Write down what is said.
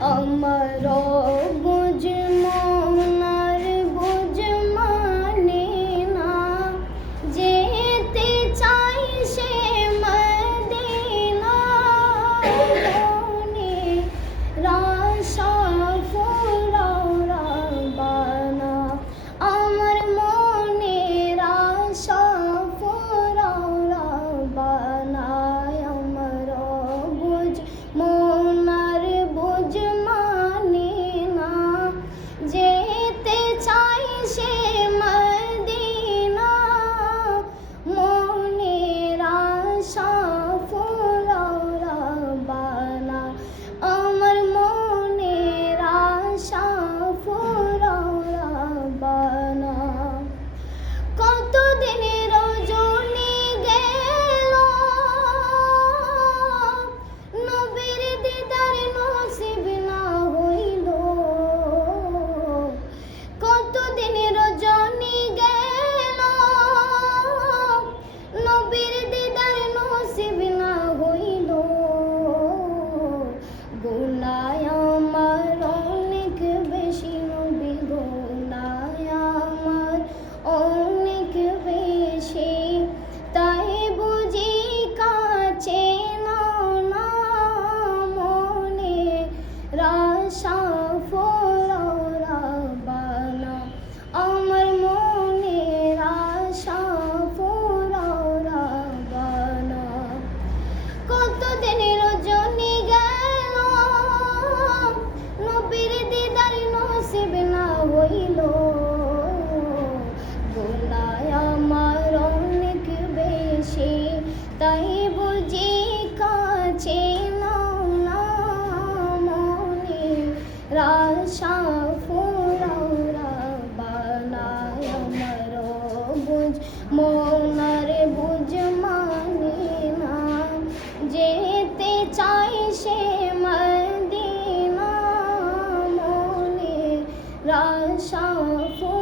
Amar o হইল। গোলায় আমার অনেক বেশি, তাই বুঝি কাছে মনে। রাশা ফুরাও বানায় আমার বুঝ মন 上路